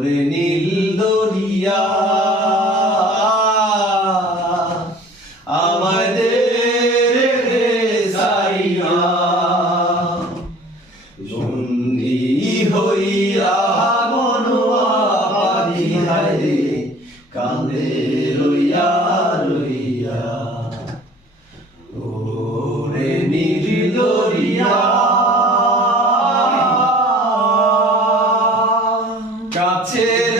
ওরে নীল দরিয়া আমায় দে রে সাইয়া বন্দী হইয়া মনোয়া পাখি হায় কান্দে রইয়া রইয়া ওরে নীল দরিয়া কাছের